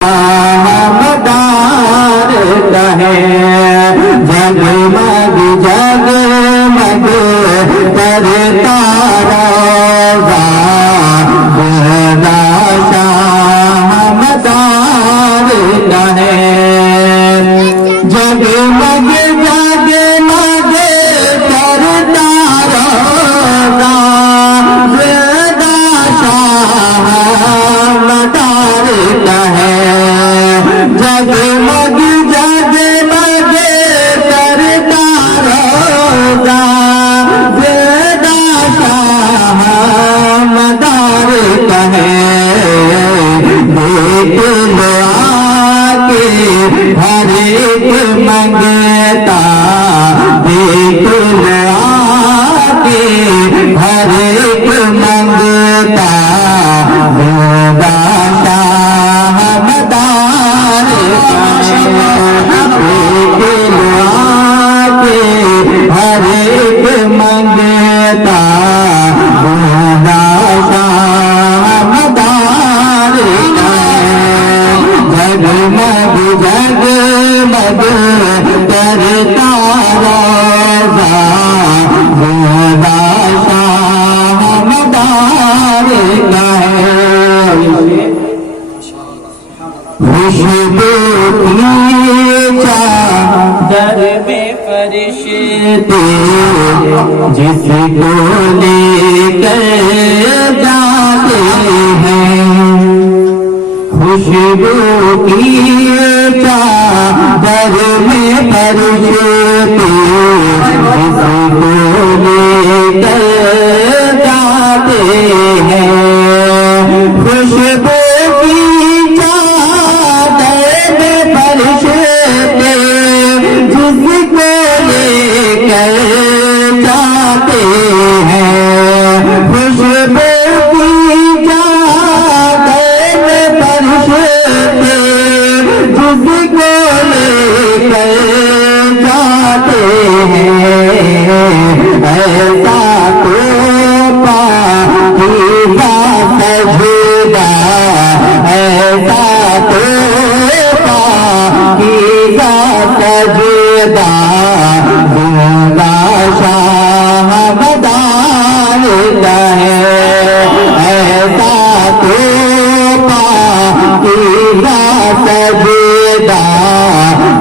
مدار کہے جگمگ جگمگ کرتا روزہ بولا شاہ مدار کہے جگمگ جگمگ کرتا روزہ بولا شاہ مدار کہے جگمگ جگمگ کرتا روزہ زیدہ شاہ مدار کہے دیکھ لو آکے ہر ایک منگتا دیکھ لو آکے ہر ایک منگتا زیدہ شاہ مدار ہر ایک منگتا بولا شاہ مدار جگمگ جگمگ کرتا روزہ بولا شاہ مدار خوشبو کی چادر میں فرشتے جس کو لے کر جاتے ہیں خوشبو کی چادر میں فرشتے جس کو لے کر جاتے ہیں خوشبو کی چادر میں فرشتے جس کو لے کر جاتے ہیں خوشبو کی چادر میں فرشتے جس کو لے کر جاتے ہیں ایسا تو پاکیزہ سجدہ ایسا تو پاکیزہ سجدہ بولا شاہ مدار کہے ایسا تو پاکیزہ سجدہ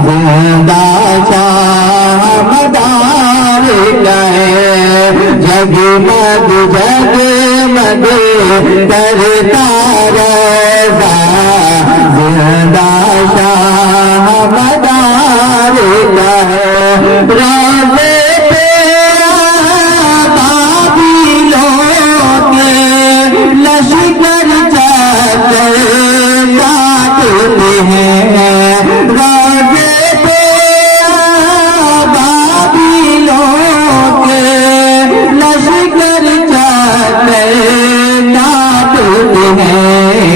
بولا شاہ مدار کہے جگمگ جگمگ کرتا روزہ بولا شاہ مدار کہے روزے پہ بابیلوں کے لشکر چکر کاٹتے ہیں روزے پہ بابیلوں کے لشکر چکر کاٹتے ہیں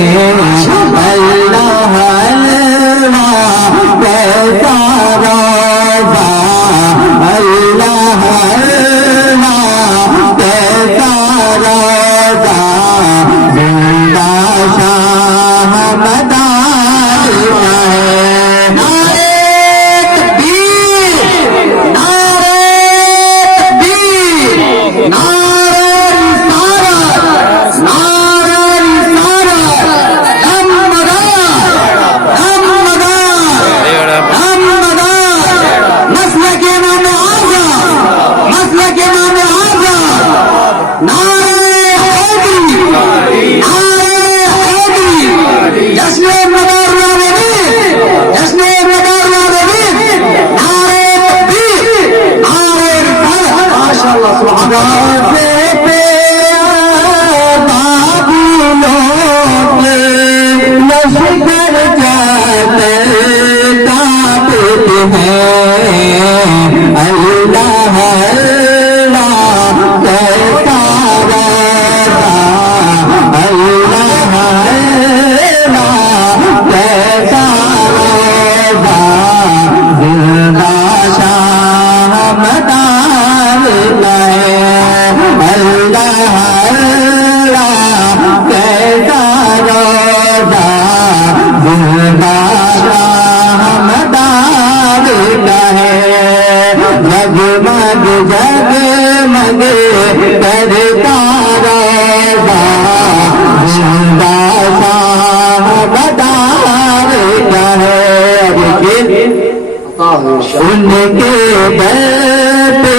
ان کے در پہ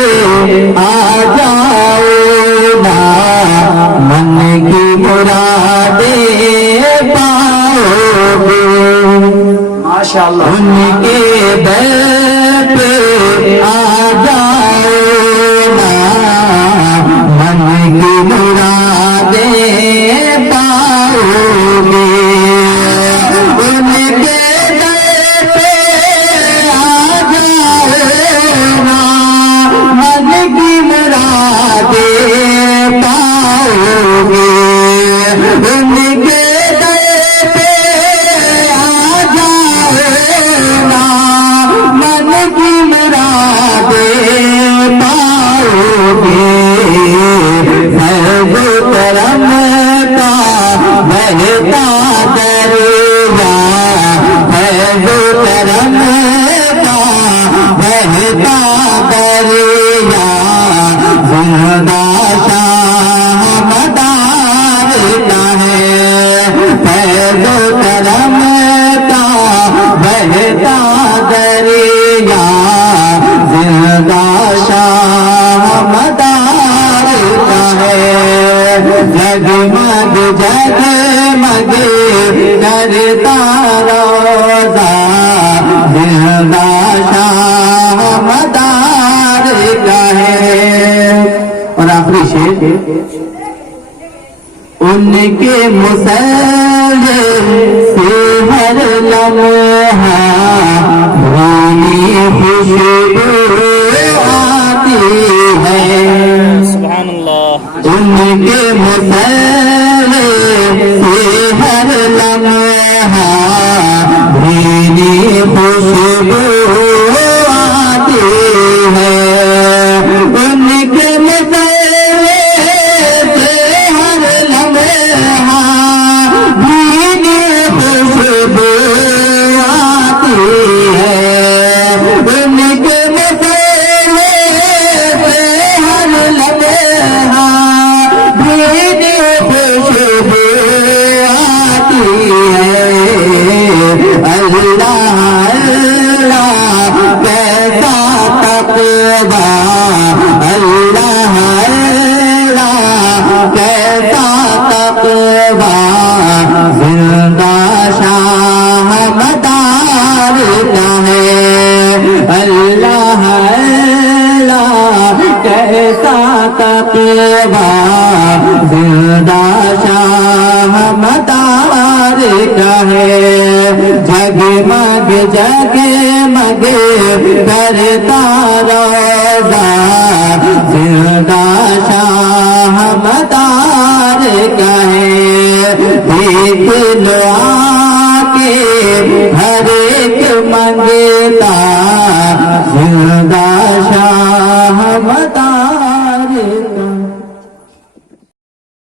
آ جاؤ نا من کی مرادیں پاؤ گے ماشاءاللہ ان کے در پہ آ جاؤ نا من کی مرادیں پاؤ گے ان کے در پہ آ جاؤ نا من کی مرادیں پاؤ گے ان کے در پہ آ جاؤ نا من کی مرادیں پاؤ گے فیض و کرم کا بہتا دریا فیض و کرم کا بہتا دریا زندہ شاہ مدار کا ہے فیض و کرم کا بہتا دریا زندہ شاہ مدار کا ہے جگمگ جگمگ کرتا روزہ زندہ شاہ مدار کا ہے اور آخری شعر ان کے مسلم سے ہر لمحہ بھولی خوشبو آتی ہے سبحان اللہ ان کے مسلم سے ہر لمحہ بھولی خوشبو آتی ہے ان کے مسلم سے ہر لمحہ بھولی خوشبو آتی ہے ان کے مسلم سے ہر لمحہ بھولی خوشبو آتی ہے اللہ اللہ کیسا تقویٰ اللہ اللہ کیسا تقویٰ زندہ شاہ مدار کا ہے اللہ اللہ کیسا تقویٰ زندہ شاہ مدار کا ہے جگمگ جگمگ کرتا روزہ زندہ شاہ مدار کا ہے دیکھ لو آ کے ہر ایک منگے